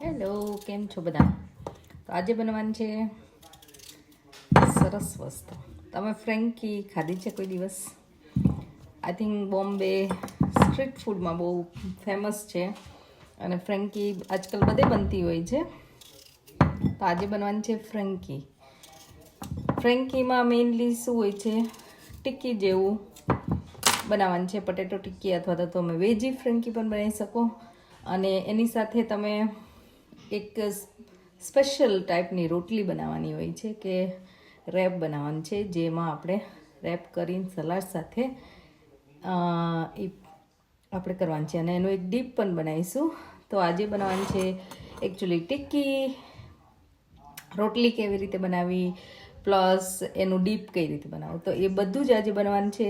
Hello, કેમ છો બધા? તો આજે બનવાનું છે સરસ વસ્તુ. તમે ફ્રેન્કી ખાધી છે કોઈ દિવસ? આઈ થિંક બોમ્બે સ્ટ્રીટ ફૂડમાં બહુ ફેમસ છે અને ફ્રેન્કી આજકાલ બધે બનતી હોય છે. તો આજે બનવાની છે ફ્રેન્કી. ફ્રેન્કીમાં મેઇનલી શું હોય છે? ટિક્કી જેવું બનાવવાનું છે, પટેટો ટિક્કી, અથવા તો તમે વેજી ફ્રેન્કી પણ બનાવી શકો. અને એની સાથે તમે એક સ્પેશિયલ ટાઈપની રોટલી બનાવવાની હોય છે કે રેપ બનાવવાનું છે, જેમાં આપણે રેપ કરીને સલાડ સાથે એ આપણે કરવાનું છે અને એનું એક ડીપ પણ બનાવીશું. તો આજે બનાવવાનું છે એકચ્યુઅલી ટિક્કી, રોટલી કેવી રીતે બનાવવી, પ્લસ એનું ડીપ કઈ રીતે બનાવવું. તો એ બધું જ આજે બનવાનું છે.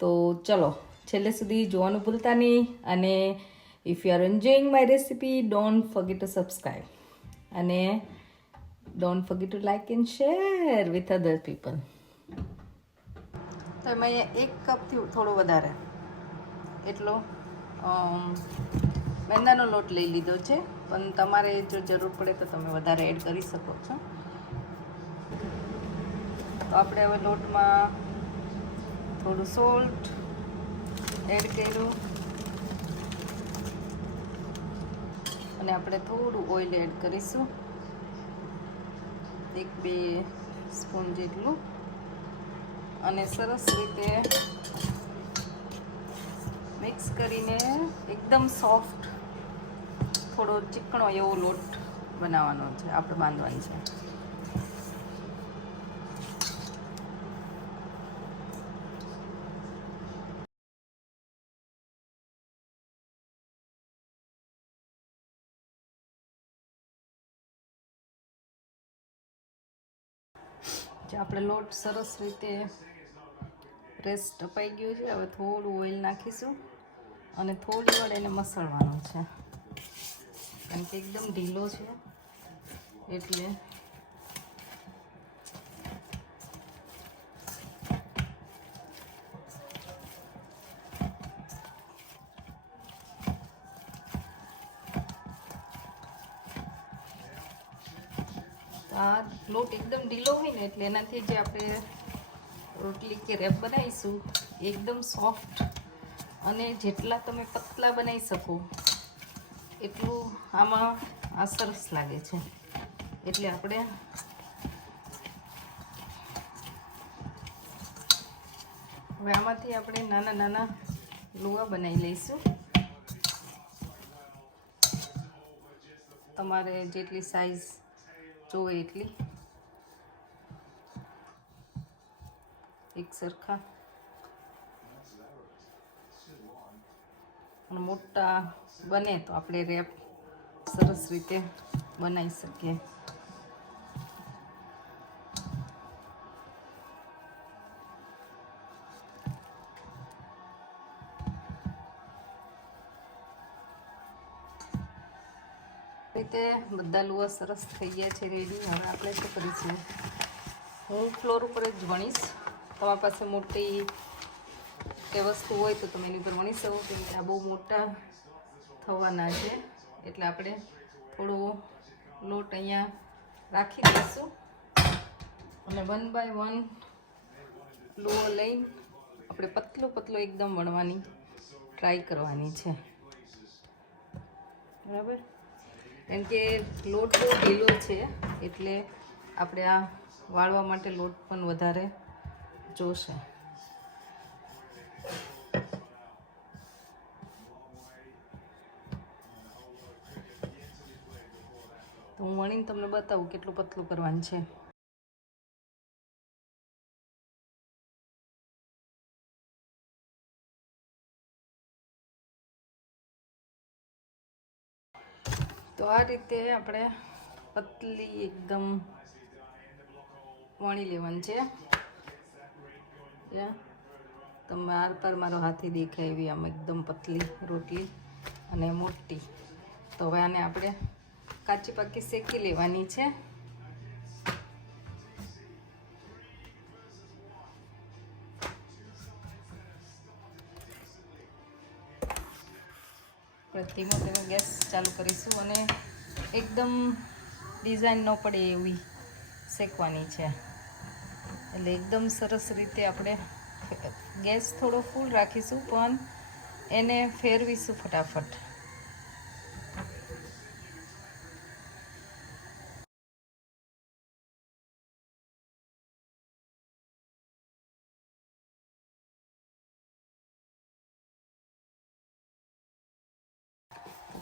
તો ચલો છેલ્લે સુધી જોવાનું ભૂલતા નહીં. અને if you are enjoying my recipe, don't forget to subscribe અને don't forget to like and share with other people. તો એમાં અહીંયા 1 કપથી થોડો વધારે એટલો મેંદાનો લોટ લઈ લીધો છે, પણ તમારે જો જરૂર પડે તો તમે વધારે એડ કરી શકો છો. તો આપણે હવે લોટમાં થોડું સોલ્ટ એડ કર્યું અને આપણે થોડું ઓઇલ એડ કરીશું, 1-2 સ્પૂન જેટલું, અને સરસ રીતે મિક્સ કરીને એકદમ સોફ્ટ, થોડો ચીકણો એવો લોટ બનાવવાનો છે, આપણે બાંધવાનો છે. જે આપણે લોટ સરસ રીતે પ્રેસ ટપાઈ ગયું છે. હવે થોડું ઓઇલ નાખીશું અને થોડી વાર એને મસળવાનું છે, કારણ કે એકદમ ઢીલો છે એટલે આ લોટ એકદમ ઢીલો હોય ને એટલે એનાથી જે આપણે રોટલી કે રેપ બનાવીશું એકદમ સોફ્ટ, અને જેટલા તમે પતલા બનાવી શકો એટલું આમાં આ સરસ લાગે છે. એટલે આપણે હવે આમાંથી આપણે નાના નાના લુવા બનાવી લઈશું. તમારે જેટલી સાઈઝ જોવે એટલી એક સરખા, અને મોટા બને તો આપણે રેપ સરસ રીતે બનાવી શકીએ. રીતે બધા લુવા સરસ થઈ ગયા છે, રેડી. હવે આપણે શું કરીશું, હું ફ્લોર ઉપર જ વણીશ. તમારી પાસે મોટી કે વસ્તુ હોય તો તમે એની ઉપર વણી શકો, કેમ કે આ બહુ મોટા થવાના છે. એટલે આપણે થોડો લોટ અહીંયા રાખી દઈશું અને 1 બાય 1 લુઓ લઈ આપણે પતલો એકદમ વણવાની ટ્રાય કરવાની છે, બરાબર. કારણ કે લોટ બહુ ઢીલો છે એટલે આપણે આ વાળવા માટે લોટ પણ વધારે જોશે. તો હું વણીને તમને બતાવું કેટલું પતલું કરવાનું છે. તો આ રીતે આપણે પતલી એકદમ વણી લેવાની છે. તમે આર પાર મારો હાથી દેખાય એવી આમ એકદમ પતલી રોટલી અને મોટી. તો હવે આને આપણે કાચી પાકી શેકી લેવાની છે. ધીમો ગેસ ચાલુ કરીશું અને એકદમ ડિઝાઇન ન પડે એવી શેકવાની છે. એટલે એકદમ સરસ રીતે આપણે ગેસ થોડો ફૂલ રાખીશું, પણ એને ફેરવીશું ફટાફટ.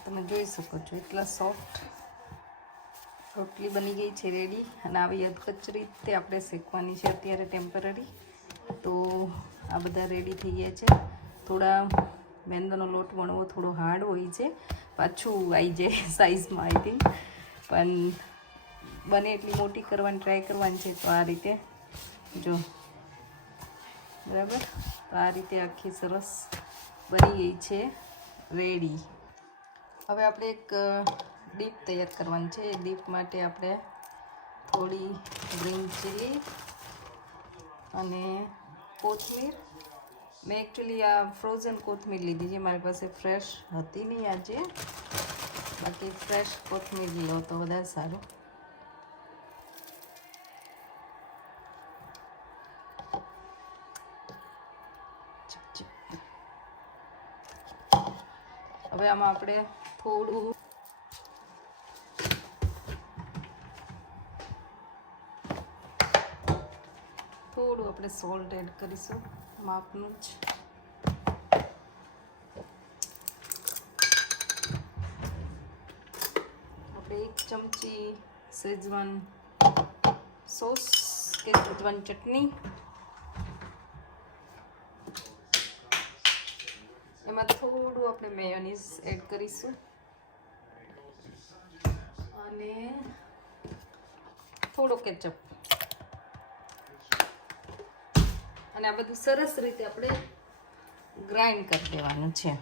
તમે જોઈ શકો છો એટલા સોફ્ટ રોટલી બની ગઈ છે રેડી. અને આવી અધકચરી રીતે આપણે શેકવાની છે અત્યારે ટેમ્પરરી. તો આ બધા રેડી થઈ ગયા છે. થોડા મેંદાનો લોટ વણવો થોડો હાર્ડ હોય છે, પાછું આવી જાય સાઈઝમાં આઈ થિંક, પણ બને એટલી મોટી કરવાની ટ્રાય કરવાની છે. તો આ રીતે જો બરાબર, તો આ રીતે આખી સરસ બની ગઈ છે રેડી. હવે આપણે એક ડીપ તૈયાર કરવાની છે. એ ડીપ માટે આપણે થોડી ગ્રીન ચીલી અને કોથમીર, મેં એકચ્યુઅલી આ ફ્રોઝન કોથમીર લીધી છે, મારી પાસે ફ્રેશ હતી નહીં આજે, બાકી ફ્રેશ કોથમીર લો તો વધારે સારું. હવે આમાં આપણે થોડું આપણે સોલ્ટ એડ કરીશું, માપનું જ. આપણે 1 ચમચી શેઝવાન સોસ કે શેઝવાન ચટણી, એમાં થોડું આપણે મેયોનીઝ એડ કરીશું અને થોડો કેચઅપ, અને આ બધું સરસ રીતે આપણે ગ્રાઇન્ડ કરી દેવાનું છે.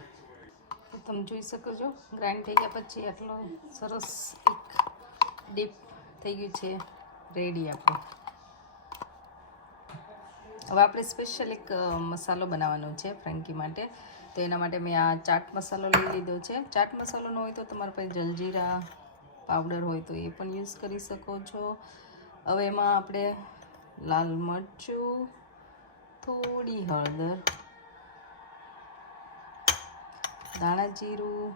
તમે જોઈ શકો છો ગ્રાઇન્ડ થઈ ગયા પછી આટલો સરસ એક ડીપ થઈ ગયું છે રેડી આપણું. હવે આપણે સ્પેશિયલ એક મસાલો બનાવવાનો છે ફ્રેન્કી માટે. તો એના માટે મેં આ ચાટ મસાલો લઈ લીધો છે. ચાટ મસાલો ન હોય તો તમારા પાસે જલજીરા પાવડર હોય તો એ પણ યુઝ કરી શકો છો. હવે એમાં આપણે લાલ મરચું, થોડી હળદર, ધાણા જીરું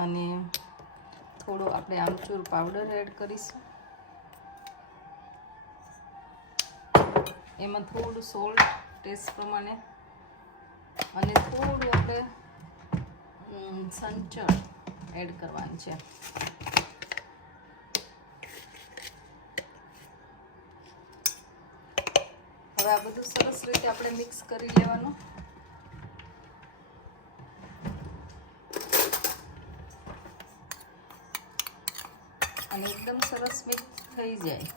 અને થોડો આપણે આમચૂર પાવડર એડ કરીશું. એમાં થોડું સોલ્ટ ટેસ્ટ પ્રમાણે અને થોડું આપણે સંચળ એડ કરવાનું છે. હવે આ બધું સરસ રીતે આપણે મિક્સ કરી લેવાનું. અને એકદમ સરસ મિક્સ થઈ જાય.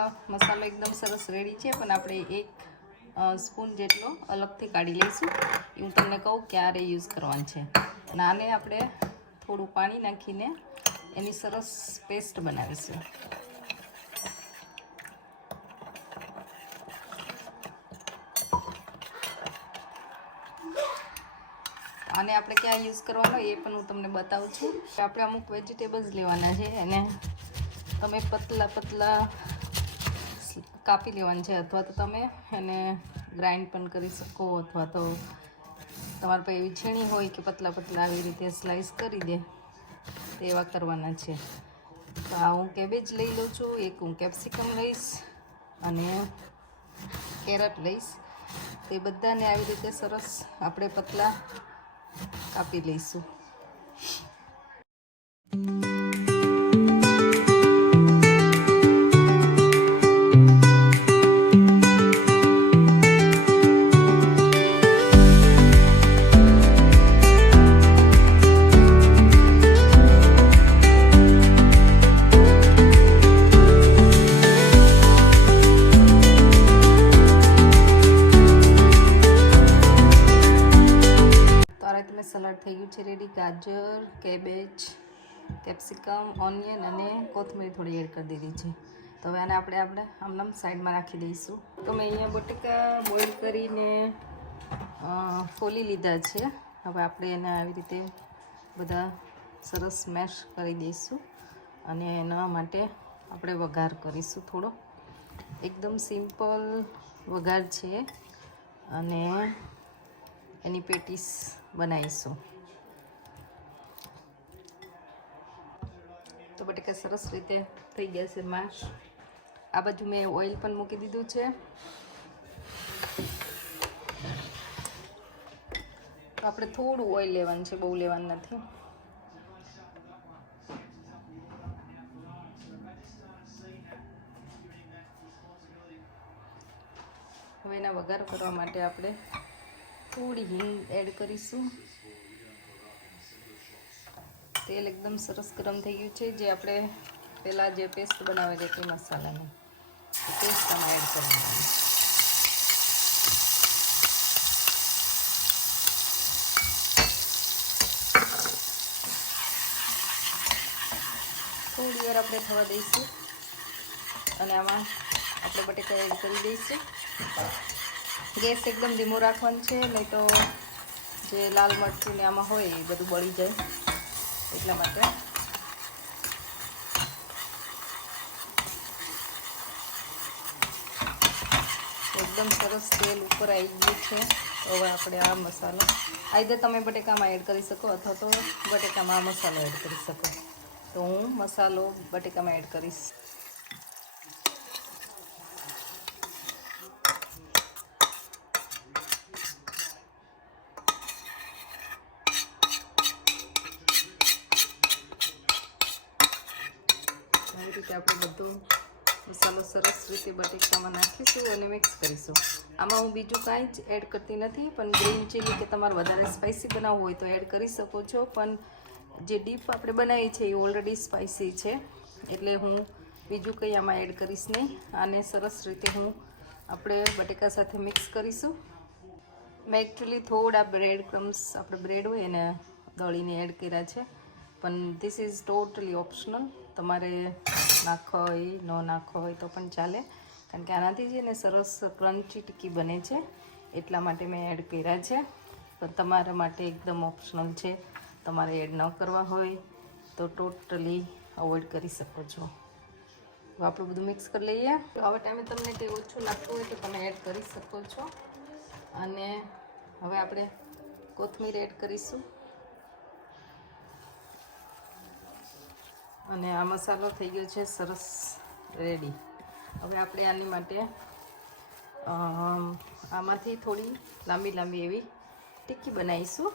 આ મસાલો એકદમ સરસ રેડી છે, પણ આપણે 1 સ્પૂન જેટલો અલગથી કાઢી લઈશું. એ હું તમને કહું ક્યારે યુઝ કરવાનું છે. અને આને આપણે થોડું પાણી નાખીને એની સરસ પેસ્ટ બનાવીશું. આને આપણે ક્યાં યુઝ કરવાનો એ પણ હું તમને બતાવું છું. આપણે અમુક વેજીટેબલ્સ લેવાના છે, એને તમે પતલા પતલા કાપી લેવાનું છે, અથવા તો તમે એને ગ્રાઇન્ડ પણ કરી શકો, અથવા તો તમારી પાસે એવી છીણી હોય કે પતલા પતલા આવી રીતે સ્લાઈસ કરી દે, એવા કરવાના છે. તો આ હું કેબેજ લઈ લઉં છું, એક હું કેપ્સિકમ લઈશ અને કેરટ લઈશ. તો એ બધાને આવી રીતે સરસ આપણે પતલા કાપી લઈશું. સલાડ થઈ ગયું છે રેડી. ગાજર, કેબેજ, કેપ્સિકમ, ઓનિયન અને કોથમીર થોડી એડ કરી દીધી છે. તો હવે આને આપણે આમ સાઈડમાં રાખી દઈશું. તો મેં અહીંયા બટેકા બોઇલ કરીને ફોલી લીધા છે. હવે આપણે એને આવી રીતે બધા સરસ મેશ કરી દઈશું અને એના માટે આપણે વઘાર કરીશું થોડો. એકદમ સિમ્પલ વઘાર છે અને એની પેટીસ બનાવીશું. તો બટેકા સરસ રીતે થઈ ગયા છે મેશ. આ બાજુ મેં ઓઇલ પણ મૂકી દીધું છે. તો આપણે થોડું ઓઇલ લેવાનું છે, બહુ લેવાનું નથી. હવે એના વઘાર કરવા માટે આપણે થોડી હિંગ એડ કરીશું. તેલ એકદમ સરસ ગરમ થઈ ગયું છે. જે આપણે પહેલાં જે પેસ્ટ બનાવેલી હતી મસાલાની, એ પેસ્ટ આમાં એડ કરવાની. થોડી વાર આપણે થવા દઈશું અને આમાં આપણે બટેકા એડ કરી દઈશું. ગેસ એકદમ ધીમો રાખવાનું છે, નહીં તો જે લાલ મરચું ને આમાં હોય એ બધું બળી જાય. એટલા માટે એકદમ સરસ તેલ ઉપર આવી ગયું છે. હવે આપણે આ મસાલો આઈધર તમે બટેકામાં એડ કરી શકો અથવા તો બટેકામાં આ મસાલો એડ કરી શકો. તો હું મસાલો બટેકામાં એડ કરીશ. આવી રીતે આપણે બધો મસાલો સરસ રીતે બટેકામાં નાખીશું અને મિક્સ કરીશું. આમાં હું બીજું કાંઈ જ એડ કરતી નથી, પણ ગ્રીન ચીલી કે તમારે વધારે સ્પાઇસી બનાવવું હોય તો એડ કરી શકો છો. પણ જે ડીપ આપણે બનાવી છે એ ઓલરેડી સ્પાઇસી છે, એટલે હું બીજું કંઈ આમાં એડ કરીશ નહીં. આને સરસ રીતે આપણે બટેકા સાથે મિક્સ કરીશું. મેં એકચ્યુઅલી થોડા બ્રેડ ક્રમ્સ, આપણે બ્રેડ હોય એને દળીને એડ કર્યા છે, પણ ધીસ ઇઝ ટોટલી ઓપ્શનલ. તમારે નાખો હોય ન નાખો હોય તો પણ ચાલે, કારણ કે આનાથી છે ને સરસ ક્રન્ચી ટિક્કી બને છે, એટલા માટે મેં એડ કર્યા છે. પણ તમારા માટે એકદમ ઓપ્શનલ છે. તમારે એડ ન કરવા હોય તો ટોટલી અવોઇડ કરી શકો છો. તો આપણે બધું મિક્સ કરી લઈએ. તો આવા ટાઈમે તમને કંઈ ઓછું લાગતું હોય તો તમે એડ કરી શકો છો. અને હવે આપણે કોથમીર એડ કરીશું. અને આ મસાલો થઈ ગયો છે સરસ રેડી. હવે આપણે આની માટે આમાંથી થોડી લાંબી લાંબી એવી ટિક્કી બનાવીશું.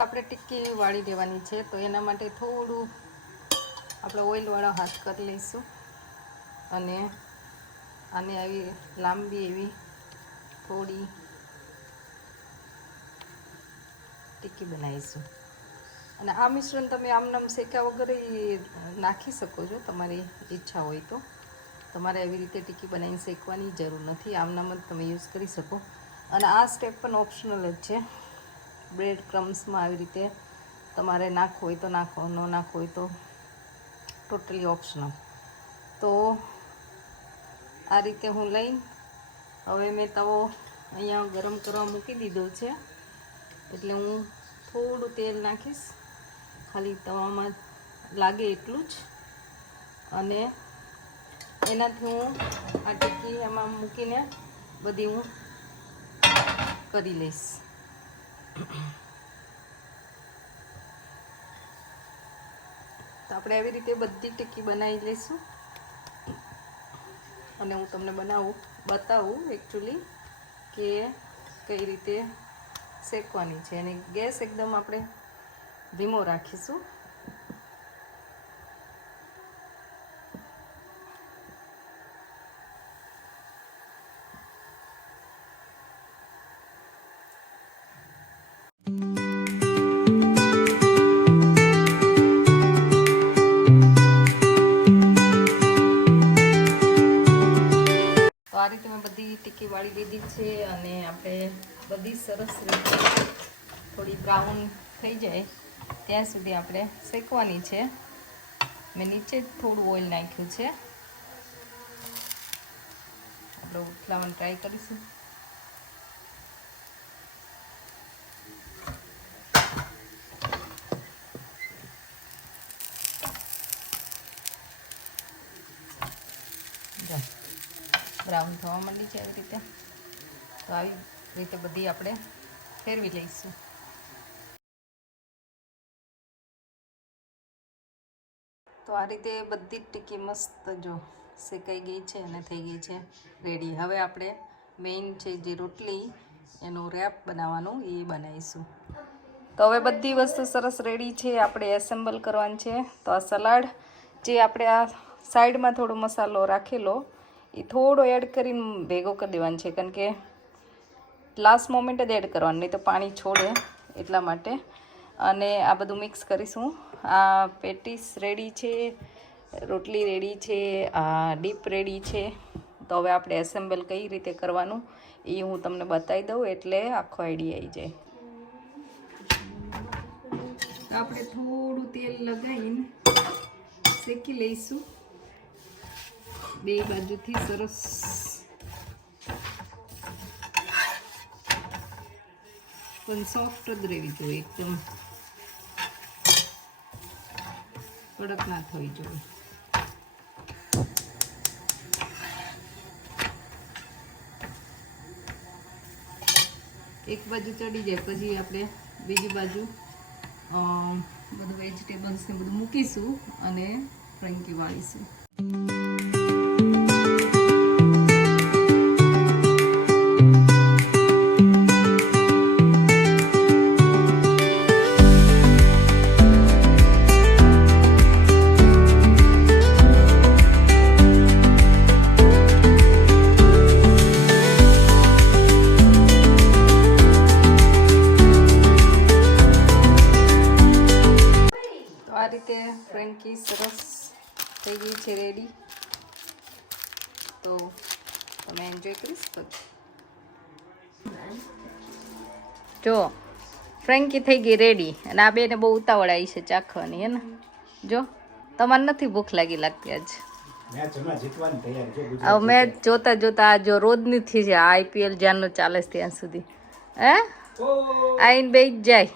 આપણે ટિક્કી વાળી દેવાની છે, તો એના માટે થોડું આપણે ઓઇલવાળો હાથ કરી લઈશું અને આને આવી લાંબી એવી થોડી ટિક્કી બનાવીશું. અને આ મિશ્રણ તમે આમનામ શેકા વગર નાખી શકો છો, તમારી ઈચ્છા હોય તો. તમારે એવી રીતે ટિક્કી બનાવીને શેકવાની જરૂર નથી, આમનામ જ તમે યુઝ કરી શકો. અને આ સ્ટેપ પણ ઓપ્શનલ જ છે. બ્રેડ ક્રમ્સમાં આવી રીતે તમારે નાખવું હોય તો નાખો, ન નાખવું હોય તો ટોટલી ઓપ્શનલ. તો આ રીતે હું લઈને હવે મેં તવો અહીંયા ગરમ કરવા મૂકી દીધો છે, એટલે હું થોડું તેલ નાખીશ, ખાલી તવામાં લાગે એટલું જ. અને એનાથી હું આ ટિક્કી એમાં મૂકીને બધી હું કરી લઈશ. તો આપણે આવી રીતે બધી ટિક્કી બનાવી લઈશું અને હું તમને બતાવું એકચ્યુઅલી કે કઈ રીતે શેકવાની છે. અને ગેસ એકદમ આપણે ધીમો રાખીશું. તો આ રીતે મેં બધી ટિક્કી વાળી દીધી છે અને આપણે બધી સરસ રીતે થોડી બ્રાઉન થઈ જાય ત્યાં સુધી આપણે શેકવાની છે. મેં નીચે થોડું ઓઇલ નાખ્યું છે. આપણે ઉથલાવવાનું ટ્રાય કરીશું. બ્રાઉન થવા માંડી છે આવી રીતે. તો આવી રીતે બધી આપણે ફેરવી લઈશું. તો આ રીતે બધી જ ટીકી મસ્ત જો શેકાઈ ગઈ છે અને થઈ ગઈ છે રેડી. હવે આપણે મેઇન છે જે રોટલી એનું રેપ બનાવવાનું એ બનાવીશું. તો હવે બધી વસ્તુ સરસ રેડી છે, આપણે એસેમ્બલ કરવાનું છે. તો આ સલાડ જે આપણે આ સાઈડમાં થોડો મસાલો રાખેલો એ થોડો એડ કરીને ભેગો કરી દેવાનો છે, કારણ કે લાસ્ટ મોમેન્ટ જ એડ કરવાનું, નહીં તો પાણી છોડે એટલા માટે. અને આ બધું મિક્સ કરીશું. આ પેટીસ રેડી છે, રોટલી રેડી છે, આ ડીપ રેડી છે. તો હવે આપણે એસેમ્બલ કઈ રીતે કરવાનું એ હું તમને બતાવી દઉં એટલે આખો આઈડિયા આવી જાય. આપણે થોડું તેલ લગાવીને શેકી લઈશું બે બાજુથી સરસ. પણ સોફ્ટ જ રહેવી જોઈએ, એકદમ કડક ના થવી જોઈએ. એક બાજુ ચડી જાય પછી આપણે બીજી બાજુ બધું વેજીટેબલ્સ ને બધું મૂકીશું અને ફ્રેન્કી વાળીશું. ફ્રેન્કી સરસ થઈ ગઈ છે રેડી. તો તમે એન્જોય કરી શકો છો. જો ફ્રેન્કી થઈ ગઈ રેડી. અને આ બેને બહુ ઉતાવળ આવી છે ચાખવાની, હે ને? જો તમારે નથી ભૂખ લાગતી આજ? હવે મેચ જોતા જોતા જો રોજની થી છે IPL જ્યારનો ચાલે છે ત્યાં સુધી, હે આઈને બે જ જાય.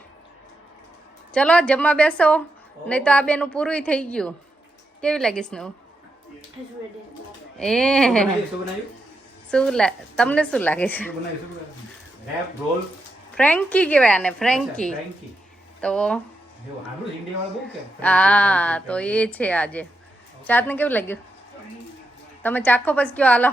ચલો જમવા બેસો, નહીં તો આ બેનું પૂરું થઈ ગયું. કેવી લાગીશ ને? તમને શું લાગે છે? ફ્રેન્કી કહેવાય આને, ફ્રેન્કી. તો હા, તો એ છે આજે. ચાટને કેવું લાગ્યું? તમે ચાખો પછી કયો હાલો.